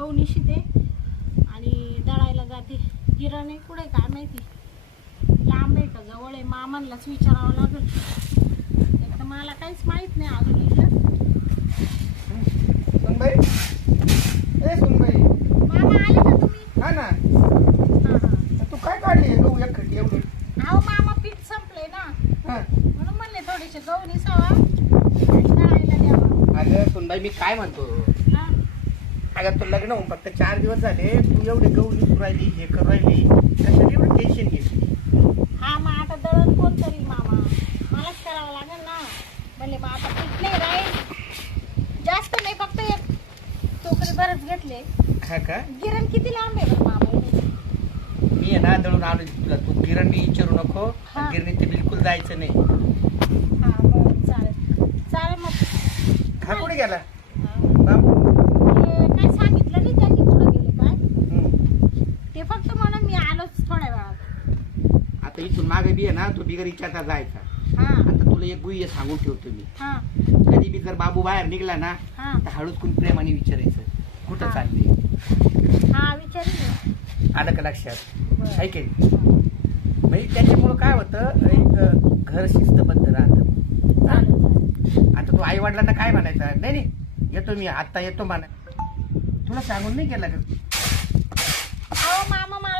गहू निशिते आणि दळायला जाते. गिराणे कुठे काय माहिती? लांब आहे का? जवळ आहे. मामांनाच विचारावं लागेल. एक तर मला काहीच माहीत नाही अजून इथलं सुनबाई? ए सुनबाई. मामा आले का तुम्ही? हा ना हा हा. तू काय काढली गहू एक खटी एवढी? अहो मामा पीठ संपले ना. हा. म्हणून म्हणले थोडेसे गहू निसावा. आणि दळायला द्यावा. अगं सुनबाई मी काय म्हणतो? अगं तू लग्न होऊन फक्त चार दिवस झाले. तू एवढे गहू विकू राहिली हे करू राहिली. कशाला एवढं टेन्शन घेतली? हा मग आता दळण कोण करील मामा. मलाच करावं लागेल ना. म्हणले मग आता पीठ नाही राहील. जास्त नाही फक्त एक टोकरी बरंच घेतले. हा का? गिरण किती लांब आहे बरं मामा? मी आहे ना दळून आणू तुला तू गिरणी विचारू नको. हा. गिरणी ते बिलकुल जायचं नाही. हा बरं चालेल. चालेल मग. हा कुठे गेला हा. बाबू ते काय सांगितलं नाही त्यांनी कुठं गेले काय हम्म. ते फक्त म्हणून मी आलोच थोड्या वेळात आता इथून मागे बी आहे ना तो बिगर विचारता जायचा. हा. आता तुला एक गुह्य सांगून ठेवतो मी. हा. कधी बी जर बाबू बाहेर निघला ना हा. तर हळूच कोण प्रेमाने विचारायचं कुठं. चालली? हा विचारील. आलं का लक्षात? बरं. ऐकेल म्हणजे त्याच्यामुळं काय होतं एक अं, घर शिस्तबद्ध राहतं. हा? आता तू आई वडिलांना काय म्हणायचं? नाही नाही येतो मी आत्ता येतो म्हणा तुला सांगून नाही केलं का? अहो मामा मला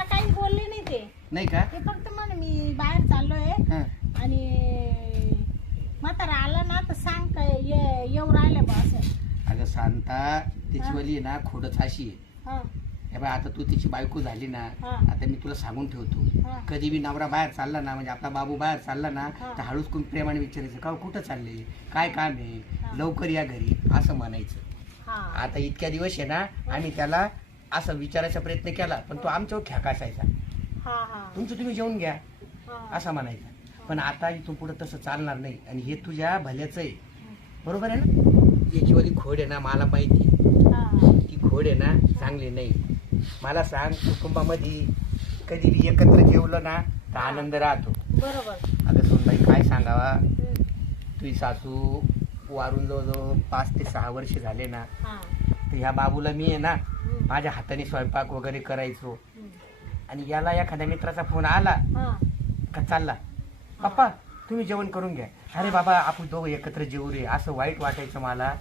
नाही ते नाही का? ते फक्त म्हणे मी बाहेर चाललोय. हा. आणि म्हातारा आला ना तर सांग काय ये येऊ राहिलं बा असं. अगं सांगता त्याची वली आहे ना खोडच अशी आहे. हा. हे बाय आता तू तिची बायको झाली ना हा. आता मी तुला सांगून ठेवतो. कधी बी नवरा बाहेर चालला ना म्हणजे आपला बाबू बाहेर चालला ना हा. तर हळूच कोण प्रेमाने विचारायचं का हो, कुठं चालले? काय काम आहे. लवकर या घरी असं म्हणायचं. हा. आता इतक्या दिवस आहे ना आम्ही त्याला असं विचारायचा प्रयत्न केला पण तो आमच्यावर हा तुमचं तुम्ही जेवून घ्या हा. असं म्हणायचा. पण आता इथून पुढे तसं चालणार नाही. आणि हे तुझ्या भल्याचं आहे. बरोबर आहे ना? याची वाली खोड आहे ना मला माहिती. ती खोड आहे ना चांगली नाही. मला सांग कुटुंबामध्ये कधी बी एकत्र जेवलं ना तर आनंद राहतो. बरोबर. अगं सोनबाई काय सांगावा. तुझी सासू वारून जवळजवळ पाच ते सहा वर्ष झाले ना. तर ह्या बाबूला मी आहे ना. माझ्या हाताने स्वयंपाक वगैरे करायचो. आणि याला एखाद्या मित्राचा फोन आला हा. का चालला? पप्पा तुम्ही जेवण करून घ्या. अरे बाबा आपण दोघं एकत्र जेवू रे. असं वाईट वाटायचं मला.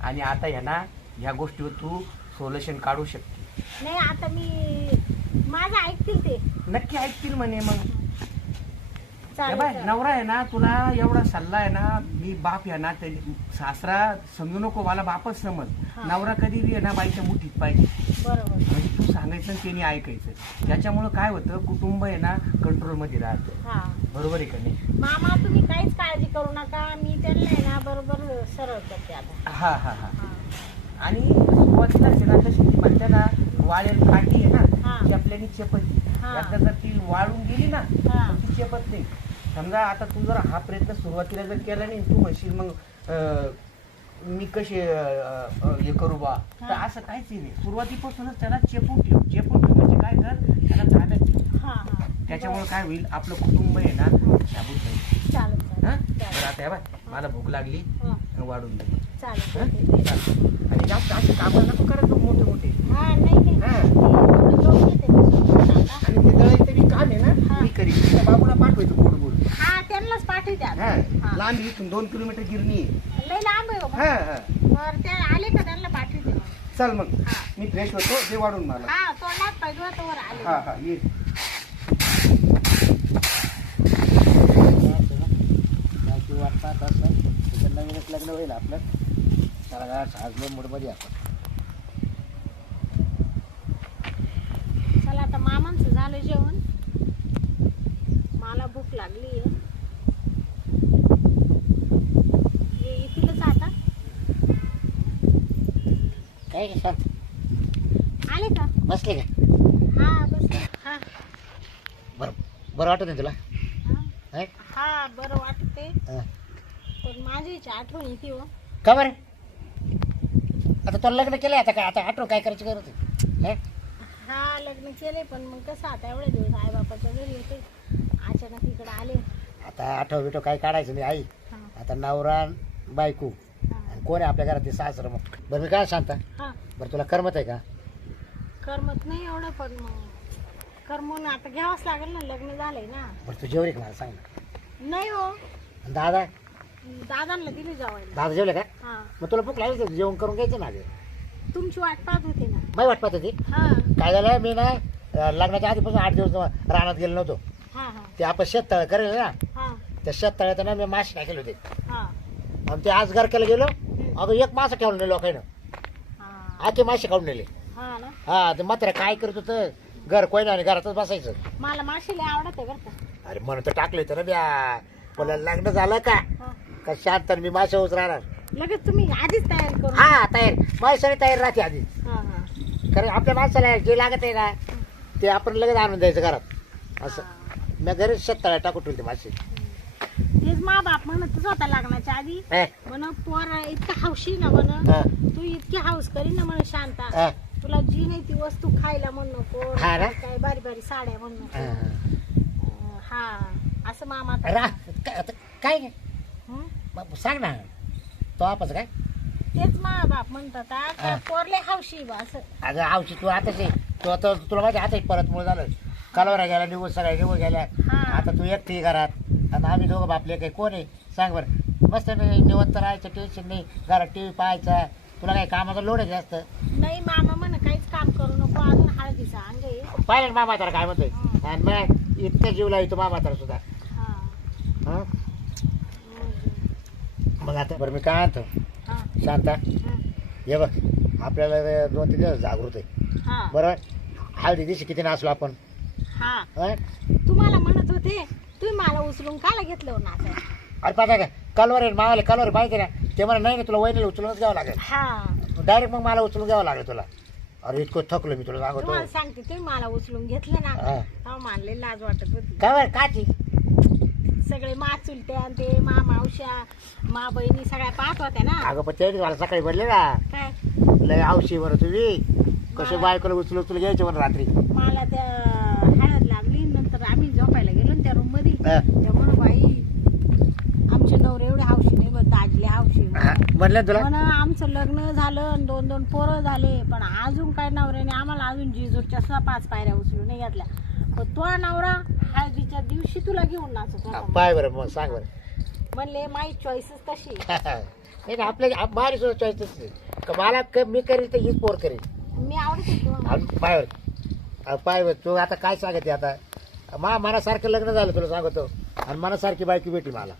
आणि आता ह्या ना ह्या गोष्टीवर तू सोल्युशन काढू शकते. नाही आता मी माझं ऐकतील ते. नक्की ऐकतील म्हणे मग. हे बाय चालेल. नवरा आहे ना तुला एवढा सल्ला आहे ना मी बाप आहे ना ते सासरा समजू नको मला बापच समज. हा. नवरा कधी बी आहे ना बाईच्या मुठीत पाहिजे. बरोबर. म्हणजे सांगायचं आणि त्यांनी ऐकायचं. त्याच्यामुळं काय होतं कुटुंब आहे ना कंट्रोलमध्ये राहतं. हा. बरोबर आहे का नाही? मामा तुम्ही काहीच काळजी करू नका. मी त्यांना आहे ना बरोबर सरळ करते आता. हा हा हा. हा. आणि सुरुवातीला आहे ना जशी ती म्हणते ना वाळेल काठी आहे ना. ती आपल्याला चेपत. हा. एकदा जर ती वाळून गेली ना हा. तर ती चेपत नाही. समजा आता तू जर हा प्रयत्न सुरुवातीला जर केला नाही तू म्हणशील मग अं, मी कसे हे करू बा? तर. असं काहीच नाही. सुरुवातीपासूनच त्याला चेपून ठेव. चेपून ठेव म्हणजे काय कर त्याला ताब्यात ठेव. हा हा. त्याच्यामुळे काय होईल? आपलं कुटुंब आहे ना शाबूत हा? तर चालेल आता बाय मला भूक लागली. हा, वाढून दे. आणि जास्त असे कामं नको करत मोठे मोठे. आणि ते दळायचं बी काम आहे ना. मी करीन. बाबूला पाठवायचं गोड गोड. हा त्यांनाच पाठवते. लांब इथून दोन किलोमीटर गिरणी आहे लय लांब आहे बाबा. हा हा बरं ते आले का त्यांना पाठवते मग. चल मग. मी फ्रेश होतो ते वाढून मला. हा तोंडात पाहिजे तर वर आले. हा हा ये. वाटतात असं त्याचं नवीनच लग्न होईल आपलं त्याला साजलं मूडमध्ये आपण चला आता मामांचं झालं जेवण. मला भूक लागली आहे हे येतीलच आता काय रे सांग. आले का? बसले का? हा बस हा. बरं बरं वाटत नाही तुला? हा. काय हा बरं वाटते हं. पण माझी इच्छा आठवण येते हो. का बरं? आता तुला लग्न केलं आता काय आता आठवण काय करायची गरज आहे? हं? हा लग्न केले पण मग कसं आता एवढे दिवस आई बापाच्या घरी होते अचानक इकडे आले. आता आठव बिठव काय काढायचं नाही आई. हा. आता नवरा बायको. हा. आणि कोण आहे आपल्या घरात ते सासरं मग? बरं मी काय सांगता? हा. बरं तुला करमत आहे का? करमत नाही एवढं पण मग करमून आता घ्यावंच लागेल ना लग्न झालंय ना. बरं तू जेवढे का मला? सांग ना. नाही हो. आणि दादा? दादांना दिली जावायला. दादा जेवले का? हा. मग तुला भूक लागली होती, जेवण करून घ्यायचं ना गे तुमची वाट पाहत होते ना. माही वाट पाहत होती? हा. काय झालं? मी ना अं, लग्नाच्या आधीपासून आठ दिवस रानात गेलो नव्हतो. हा हा. ते आपण शेततळ करेल ना हा. त्या शेततळ्यात ना मी मासे टाकेले होते. हा. आणि ते आज केलं गेलो. अगं एक मासा ठेवून नेलो लोकांना. आखे मासे काढून नेले. हा ना? हा ते मात्र काय करत होतं? घर कोयना आणि घरातच बसायचं. मला माशी लय आवडत आहे बरं का. अरे म्हणून तर टाकले तर ना ब्या मला लग्न झालं का? हा. का शांत मी मासे होत राहणार? लगेच तुम्ही आधीच तयारी करून हा तयार. सगळी तयारी राहते आधी. हा हा. कारण आपल्या माणसाला जे लागत आहे ना ते आपण लगेच आणून द्यायचं घरात. असं. मी घरीच शेततळ्या टाकून ठेवते मासे. तेच मा बाप म्हणत होता लग्नाच्या आधी हे, म्हण पोर इतकं हौशी ना म्हण तू इतकी हाऊस करी ना म्हण शांता तुला जी नाही ती वस्तू खायला म्हण नको हा ना? काय बारी बारी साड्या म्हण नको हा. अं, हा असं मामा रा काय आता काय नाही. हं? मग सांग ना तो आपच काय तेच मा बाप म्हणतात हा. पोरले हौशी बा असं अगं आवशी तू आहे. तू आता तुला माहिती आता परत मुळे झालं कालवरा गेला निघून सगळ्या निघून गेल्या हा. आता तू एकटी घरात आणि आम्ही दोघं बापले काही कोण आहे? सांग बरं. मस्त निवंत राहायचं टेन्शन नाही. घरात टी व्ही पाहायचा. तुला काही कामाचा लोड आहे जास्त? नाही मामा म्हण काहीच काम करू नको. अजून हळदीचा अंग आहे पाहिलं ना मामा तारा काय म्हणतोय? आणि मग इतकं जीव लावतो मामा तारा सुद्धा. हा. हं? मग- मग आता बरं मी काय आणतो? हा. शांता? हा. हे बघ आपल्याला दोन तीन दिवस जागृत आहे. हा. बरोबर हळदी दिवशी किती नाचलो आपण? हा. हं? तुम्हाला म्हणत होते तुम्ही मला उचलून काला घेतलं नाचायला अरे पाहता का कलवर आहे मावाले कलवर पाहिजे ना? ते मला नाही ना तुला वहिनीला उचलूनच घ्यावं लागेल. हा. डायरेक्ट मग मला उचलून घ्यावं लागेल तुला. अरे इतकं थकलो मी तुला सांगतो. तुम्हाला सांगते तुम्ही मला उचलून घेतलं ना हा. मानले लाज वाटत होती. काय बरं काची सगळे मा चुलते आणि ते मा मावश्या मा बहिणी सगळ्या पाहत होत्या ना. अगं पण ते मला सकाळी पडले ना. काय? लय आवशी बरं तुम्ही. कसे बायकोला उचलू उचलू घ्यायचे बरं रात्री. मला त्या हळद लागली नंतर आम्ही झोपायला गेलो ना त्या रूममध्ये हा. त्या म्हणून बाई आमचे नवरे एवढे हावशी नाही बघ दाजले हावशी हा, म्हणलं ना तुला? पण आमचं लग्न झालं आणि दोन दोन पोरं झाले पण अजून काय नवऱ्याने आम्हाला अजून जिजूरच्या सुद्धा पाच पायऱ्या उचलून नाही घेतल्या. पण तो नवरा हळदीच्या दिवशी तुला घेऊन नाचत हा, होता पाय बरं मग सांग बरं. म्हणले माई चॉईसच तशी. नाही ना आपल्या बाहेर सुद्धा चॉईस का मला क- मी करेल तर हीच पोर करेल. मी आवडते तुम्हाला आणि पाय बरं. अरे पाय बरं, तू आता काय सांगते आता? मा मनासारखं लग्न झालं तुला सांगतो. आणि मनासारखी बायकी भेटी मला.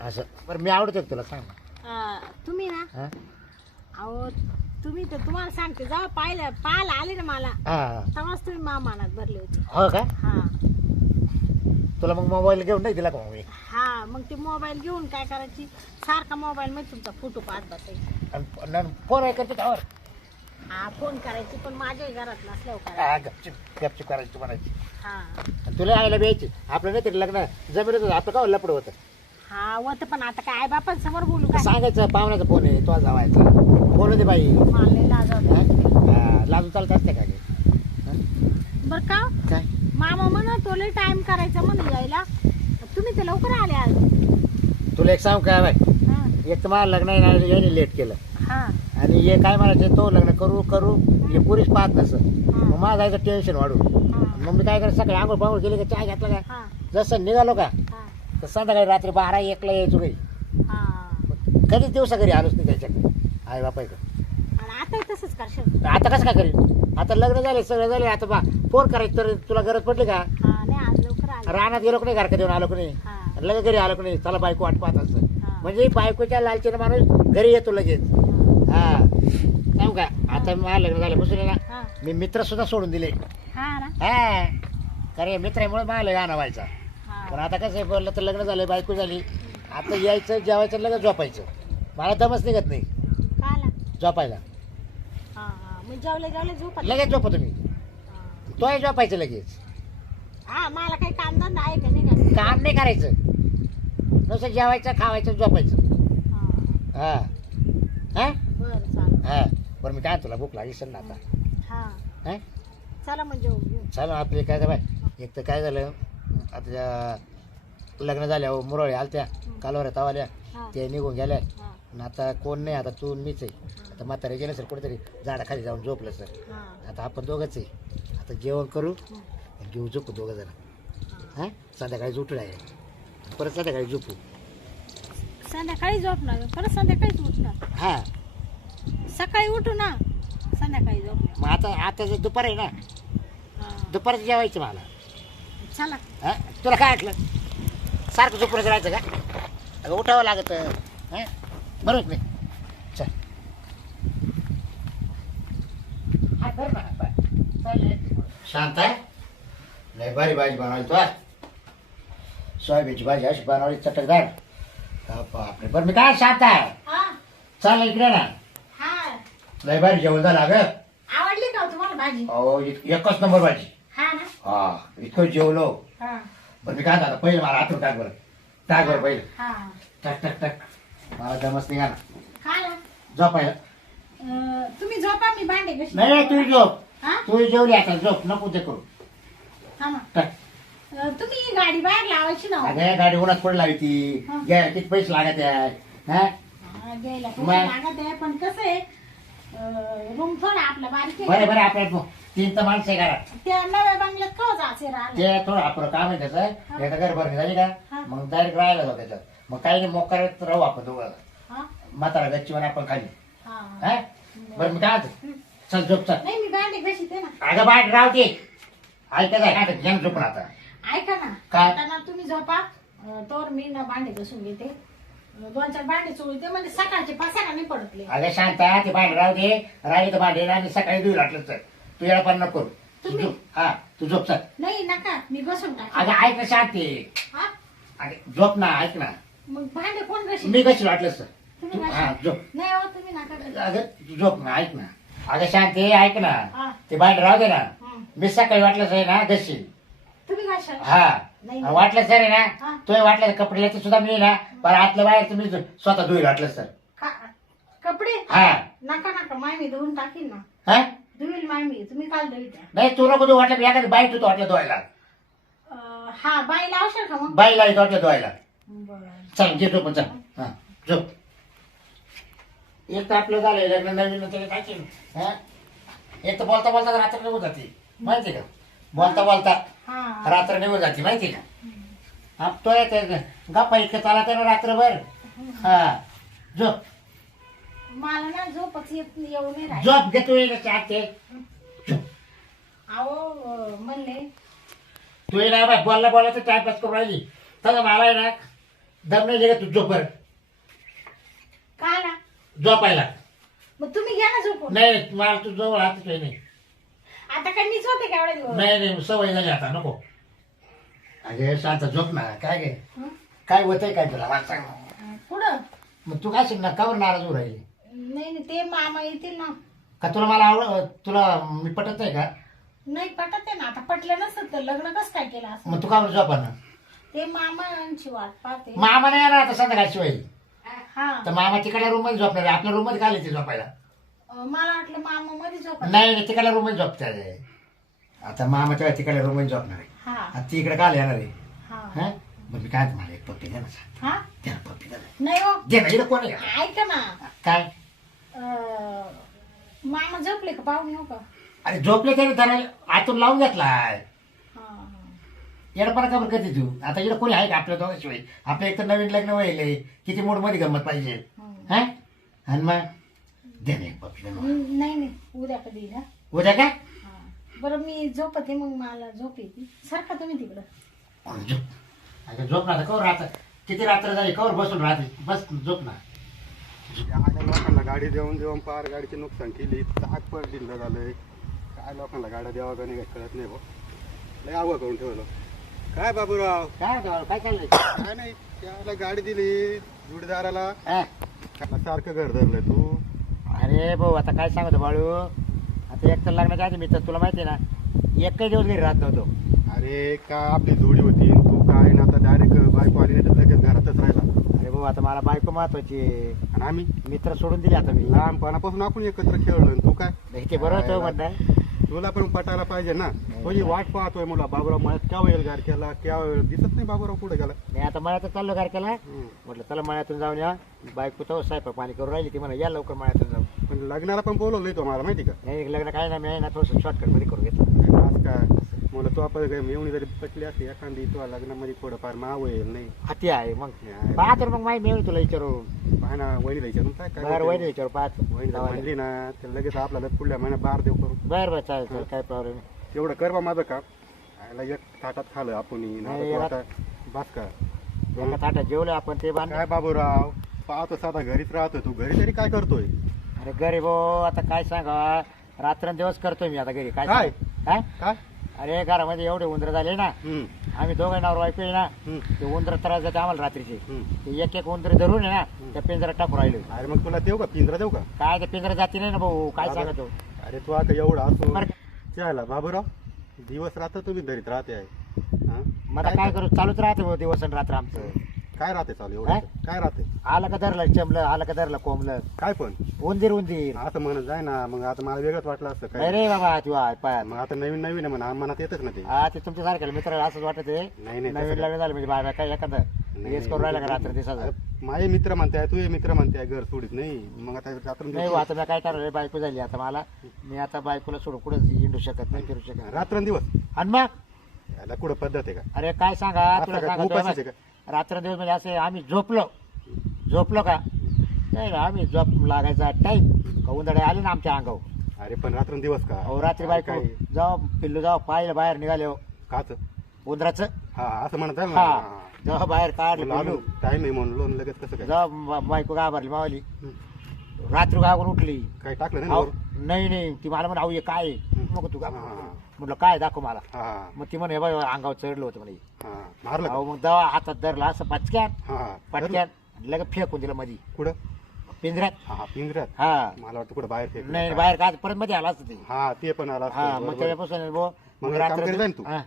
असं. बरं मी आवडतो का तुला? सांग ना. तुम्ही ना? हा? अहो तुम्ही तर तुम्हाला सांगते जेव्हा पाहिलं पाहायला आले ना मला हा. तेव्हाच तुम्ही मामानात भरले होते. हो का? हा. तुला मग मोबाईल घेऊन नाही दिला का मग मी? हा मग ते मोबाईल घेऊन काय करायची? सारखा मोबाईल मध्ये तुमचा फोटो पाहत बसायची. आणि फोन आहे करते त्यावर. हा फोन करायची पण माझ्या घरात नसल्यावर करायची. हा, गपचिप गपचिप करायची म्हणायची हा. आणि तुला आयला द्यायची आपलं नाही तरी लग्न जमिनीत होतं आपलं का लपड होतं? हा होत पण आता काय बापांसमोर बोलू काय? सांगायचं पाहुण्याचा फोन आहे तो जावायचा. फोन होते बाई? मला लय लाज वाटते. हा? हा, लाजून चालत असते का गे? बरं का? काय? मामा म्हणा तो लय टाइम करायचा म्हणून यायला. तुम्ही तर लवकर आले आज. तुला एक सांग काय बाय हा. एक तर मला लग्न आहे ना, याने लेट केलं. हा. आणि हे काय म्हणायचे तो लग्न करू करू हे पुरीच पाहत नसं हा. मग माझं जायचं टेन्शन वाढून. हा. मग मी काय करायचं सकाळी आंघोळ पांघोळ केली का चहा घेतला का? हा. जसं निघालो का तर संध्याकाळी रात्री बारा एकला यायचो काही हा. कधीच दिवसा घरी आलोच नाही त्याच्याकडे. आई बापायचं आणि आता तसंच करशील. आता कसं काय करीन आता लग्न झाले सगळं झाले आता बा फोन करायचं तर तुला गरज पडली का? हा नाही आज लवकर आले. रानात गेलो का नाही घरका देऊन आलो का नाही? हा. लगेच घरी आलो का नाही? चला बायको वाट पाहत असं हा. म्हणजे बायकोच्या लालचीनं माणूस घरी येतो लगेच. का आता मला लग्न झालं बसून आहे ना हा. मी मित्र सुद्धा सोडून दिले. हा ना? हा. कारण मित्रामुळे मला गाणं व्हायचा. पण हा आता कसं आहे बोललं तर लग्न झालं बायको झाली. आता यायचं जेवायचं लगेच झोपायचं. मला दमच निघत नाही. काला झोपायला. हा हा. मग जेवले जेवले झोपत लगेच झोपा तुम्ही. हा. तोही झोपायचं लगेच. हा मला काही कामधंदा आहे का नाही का? काम नाही करायचं. नुसतं जेवायचं खावायचं झोपायचं. हा. हा. हा? बरं चालेल. हा. बरं मी काय तुला भूक लागली ना आता. हा. हा? चला म्हणजे घेऊ. चालू आपले काय झालं बाय? एक तर काय झालं आता लग्न झाल्या मुरळे आलत्या कालवर तवाल्या हा. ते निघून गेल्या. हा. आणि आता कोण नाही आता तू आणि मीच आहे. आता म्हातारे गेलं सर कुठेतरी झाडाखाली जाऊन झोपलं सर हा. आता आपण दोघंच आहे. आता जेवण करू आणि घेऊ झोपू दोघं जण. हां. संध्याकाळी झोपू आहे परत संध्याकाळी झोपू. संध्याकाळी झोपणार परत संध्याकाळीच उठणार. हां. सकाळी उठू ना. संध्याकाळी झोपणार मग आता आता जर दुपार आहे ना हा. दुपारचं जेवायचं मला. चला. हां? तुला काय वाटलं? सारखं झोपूनच राहायचं का? अगं उठावं लागत. हां? बरोबर नाही चल. धर ना, हात. शांत आहे? नाही बरी भाजी बनवली तू आज. सोयाबीनची भाजी अशी बनवली चटकदार. बापरे. बरं मी काय शांत आहे? हा. चाल इकडे ना. लय भारी जेवण झालं अगं. आवडली का हो तुम्हाला भाजी? अहो इत- एकच नंबर भाजी. हा ना? हा इतकं जेवलो. हा. बरं मी काय आता पहिले मला आतून टाक बरं टाक बरं पहिले. हा. टक टक टक. मला दमच निघा ना हा ना झोपायला अं, तुम्ही झोपा मी भांडे कशी नाही नाही तू झोप. हा? तू जेवली आता झोप. नको ते करू. हा ना. टक. अं, तुम्ही ही गाडी बाहेर लावायची ना हो. अगं गाडी उन्हात पडला हा. घ्या किती पैसे लागत आहे हा? हा, घ्यायला पैसे मग? लागत आहे पण कसं आहे रूम थोडा आपला बारीक आहे. बरं बरं आपल्या तीन तर माणसं आहे घरात. त्या नव्या बंगल्यात का जायचे राहिले? ते थोडं आपलं काम आहे हा. त्याचं एकदा घर भरणी झाली का हा. मग डायरेक्ट राहायला जाऊ त्याच्यात. मग काही नाही मोकार राहू आपण दोघं. हा. म्हातारा गच्चीवर आपण खाली. हा. हा? बरं मी काय म्हणतो? चल झोप चल. नाही मी भांडे कशी ते ना. अगं बाहेर राहू दे. ऐकत आहे काय घेऊन झोपून आता. ऐका ना. काय? आता ना तुम्ही झोपा. अं, तोवर मी ना भांडे घासून घेते. दोन चार भांडे चोळते म्हणजे सकाळचे पसारा नाही पडतले. अगं शांता ते भांडे राहू दे. राहिली तर भांडे आणि सकाळी वाटलं तर. तू याला पण नको. करू. तू तुम्ही? झोप. हा तू झोप चल. नाही नका. मी बसून टाक अगं ऐक ना शांती. हा? अगं झोप ना ऐक ना. मग भांडे कोण कशी मी कशी वाटलं तुम्ही तू-? हा झोप. नाही हो तुम्ही नका करू. अगं तू झोप ना ऐक ना. अगं शांती ऐक ना. हा. ते भांडे राहू दे ना. हं. मी सकाळी वाटलंच आहे ना गशी तुम्ही हा. नाही. वाटलं सर आहे हा. ना तो वाटलं कपडे ते सुद्धा मी ना? पण आतलं बाहेर तुम्ही स्वतः धुईल वाटलं सर. का- कपडे? हा. नका नका. माय मी धुवून टाकीन ना. हा? धुईल माय मी तुम्ही काल धुईत्या नाही तू नको तू वाटलं एखादी बाईक तू वाटलं धुवायला. अं, हा बाई लावशाल का मग? बाईला येतो वाटलं धुवायला. बरं. चल घे झोपून चल. हा झोप. एक तर आपलं झालंय लग्न नवीन त्याला काय केलं? हा? एक तर बोलता बोलता रात्र निघून जाते. माहिती का? बोलता बोलता हा. रात्र निघून जाते माहिती का? हा तो येते गप्पा इतकं चाला ना रात्रभर. हा. झोप. मला ना झोपच येत येऊ नाही राहिली. झोप घेतो चार ते. अहो म्हणले. तू ये ना बाय बोलला बोलला तर टाइमपास करून राहिली. तसं मला आहे ना दम नाही तू झोपर का ना? झोपायला. मग तुम्ही घ्या ना झोपून. नाही मला तू जवळ हात काही नाही. आता काय मीच होते का एवढ्या दिवस नाही नाही सवय झाली आता नको. अगे शांत झोप ना काय गे? हं? काय होतंय काय तुला? मला सांग ना. पुढं मग तू काय शिकणार? कावर नाराज होऊ राहिली. नाही नाही ते मामा येतील ना. का तुला मला आवड तुला मी पटत नाही का? नाही पटत आहे ना. आता पटलं नसतं तर लग्न कसं काय केलं असं? मग तू कावर झोपा ना ते मामांची वाट पाहते. मामा नाही येणार आता संध्याकाळची शिवाय हा. तर मामा तिकडल्या रूममध्ये झोपणार आहे. आपल्या रूममध्ये काय ते झोपायला. मला वाटलं मामा मध्ये झोप नाही नाही तिकडल्या रूममध्ये झोपते आता मामाच्या तिकडल्या रूम झोपणार आहे. हा. आता ती इकडे काय येणार आहे. हा. हा? मग मी काय मला एक पप्पी दे ना हा पप्पी दे ना. नाही हो. दे ना इकडे कोण आहे? का? ऐका ना. काय? अं, मामा झोपले का पाहून येऊ का? अरे झोपले तरी त्याला आतून लावून घेतलाय. हा हा. येडपणा खबर करते तू? आता इकडे कोणी आहे का आपल्या दोघांशिवाय? आपलं एक तर नवीन लग्न व्हायलंय. किती मूडमध्ये गंमत पाहिजे. हं. हा? आणि मग? दे ना एक. हं, नाही नाही उद्या कधी ना उद्या काय. बरं मी झोपते मग मला झोप येते. सारखा तुम्ही तिकडं? अरे झोप? अगं झोप ना आता कवर राहत किती रात्र झाली कवर बसून राहते? बस झोप ना. आल्या लोकांना गाडी देऊन देऊन पार गाडीचे नुकसान केली चाक पड दिलं झालंय. काय लोकांना गाड्या द्यावा का नाही काही कळत नाही भाऊ. लय आवं करून ठेवलं. काय बाबूराव? काय होतं बाळा, काय चाललंय? काय नाही त्याला गाडी दिली जुडीदाराला. हा? त्याला सारखं घर धरलंय तू. अरे भाऊ आता काय सांगतो बाळू? आता एक तर लग्नाच्या आधी मी तर तुला माहिती आहे ना एकही दिवस घरी राहत नव्हतो. अरे का आपली जोडी होती? तू काय ना आता डायरेक्ट बायको आली नाही तर लगेच घरातच राहिला. अरे भाऊ आता मला बायको महत्वाची आहे. आणि आम्ही? मित्र सोडून दिले आता मी. लहानपणापासून आपण एकत्र खेळलो आणि तू काय? नाही, ते बरोबर म्हणणं तुला पण पटायला पाहिजे ना. तुझी वाट पाहतोय मुला बाबूराव मळ्यात केव्हा येईल गार केला? केव्हा वेळ? दिसत नाही बाबूराव पुढे गेला. मी आता मळ्यातच चाललो घर केला. म्हटलं चला मळ्यातून जाऊन या. बायको तो स्वयंपाक पाणी करून राहिली ती. म्हणा या लवकर मळ्यातून जाऊ. पण लग्नाला पण बोलवलंय तो मला माहिती का? नाही लग्न काय नाही. मी आहे ना थोडंसं शॉर्टकटमध्ये करून घेतलं. नाही, आज काय? मुलं तो आपण मेवणी जरी पटली असते एखादी तुला लग्नामध्ये थोडंफार माव येईल नाही. हाती आहे मग. नाही. पाहतो मग माहिती मिळेल तुला विचारून पाहा ना वहिनीला विचारून काय बरं? वहिनी विचारू पाहतो वहिनीला म्हणली ना तर लगेच आपल्याला पुढल्या महिन्यात बार देऊ करून. बरं बरं चालेल चालेल काय प्रॉब्लेम तेवढं कर बा माझं काम. आयला एक ताटात खाल्लं आपण नाही, आता बास का एका ताटात जेवलं आपण ते बांध काय बाबूराव? पाहतो साधा घरीच राहतो तू. घरी तरी काय करतोय? अरे गरीब हो आता काय सांगा? रात्रंदिवस करतोय मी आता घरी. काय काय? सांगू? काय? काय? अरे घरामध्ये एवढे उंदर झाले ना आम्ही दोघं नावर वाईफ आहे ना ते उंदर त्रास देते आम्हाला रात्रीचे. ते एक एक उंदर धरून आहे ना त्या पिंजरा टाकू राहिले. अरे मग तुला देऊ का? पिंजरा देऊ का? काय ते पिंजरा जाती नाही ना भाऊ काय. सांगतो? अरे तू आता एवढा असू. चायला बाबूराव दिवस रात्र तुम्ही घरीत राहते आहे. हा? मला काय करू? चालूच राहते भाऊ दिवस आणि रात्र आमचं. काय राहते चालू एवढं? काय? काय राहते? आलं का धरलं चमलं आलं का धरलं कोंबलं. काय पण. उंदीर उंदीर. असं म्हणत जाय ना मग आता मला वेगळंच वाटलं असतं काय? रे बाबा तू पायात मग आता नवीन नवीन आहे म्हणा मनात येतच ना ते. हा ते तुमच्या सारख्या मित्र असंच वाटत आहे नाही नाही नवीन तसं लग्न झालं म्हणजे बाबा काय एखादं हेच करून राहिला का रात्र अरे, माझे मित्र म्हणताय तुझे मित्र म्हणताय घर सोडीत नाही. मग आता रात्र नाही भाऊ, आता मी काय ठरवलं बायको झाली आता मला. मी आता बायकोला सोडून कुठं हिंडू शकत नाही फिरू शकत नाही. रात्रंदिवस आणि मग? याला कुठं पद्धत आहे का? अरे काय सांगा? तुला काय, सांगा उपाशीच आहे रात्र दिवस म्हणजे असे आम्ही झोपलो. झोपलो का? नाही ना आम्ही झोप लागायचा टाईम का उंदडे आले ना आमच्या अंगावर. अरे पण रात्रंदिवस का? अहो रात्री बायको काय? जाऊ पिल्लू जाऊ पाहिलं बाहेर निघाले हो. काच? उंदराचं? हा असं म्हणत आहे ना. हा. हा. जेव्हा बाहेर काढलं पिल्लू. टाइम आहे म्हणलो लगेच कसं काय? जेव्हा बा- बायको घाबरली मावली. हं. रात्री गावून उठली. काय टाकलं नाही ना अहो, वर? नाही नाही ती मला म्हणे अहो हे काय आहे?" मग तू का हा. म्हटलं काय दाखव मला. हा. मग ती म्हणे बाई अंगावर चढलं होतं म्हणे. हा. मारलं अहो मग दवा हातात धरला असं पटक्यान का? हा. पटक्यान लगेच फेकून दिलं मधी. कुठं? पिंजऱ्यात. हा हा पिंजऱ्यात? हा. मला वाटतं कुठं बाहेर फेकलं. नाही? बाहेर का? परत मध्ये आला असतं ते. हा ते पण आला असतं, हा बरोबर. मग त्याच्यापासून मग एक काम रात्र करीत जाय ना तू. हा.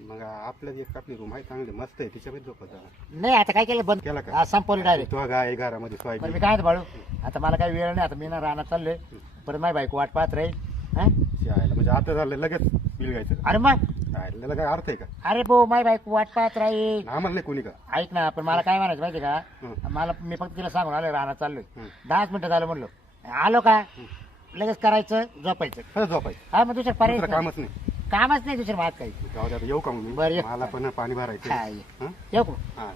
मग आपल्या एक आपली रूम आहे चांगली मस्त आहे तिच्यामध्ये झोपत जा. नाही आता काय केलं? बंद. केला का? हा, संपवली डायरेक्ट तो गाय घरामध्ये बरं मी काय बाळू आता मला काही वेळ नाही आता मी ना राहणार चाललोय. परत माझी बायको वाट पाहत राहील. हा? म्हणजे आता झालं लगेच. बिल घ्यायचं. अरे मग. शाळेला काय अर्थ आहे का? अरे भाऊ माझी बायको वाट पाहत राहील. नाही कोणी का? ऐक ना पण मला काय म्हणायचं माहिती का. मला मी फक्त तिला सांगून आलो राहणार चाललोय. हं. दहाच मिनिटं झालं म्हणलो. आलो का? लगेच करायचं झोपायचं. खरं झोपायचं. हा मग दुसरं पर्याय दुसरं कामच नाही. कामच नाही दुसरं मात काही. जाऊ द्या येऊ का मग मी? बरं, ये. मला पण पाणी भरायचं हा, ये. हं? येऊ का? हा.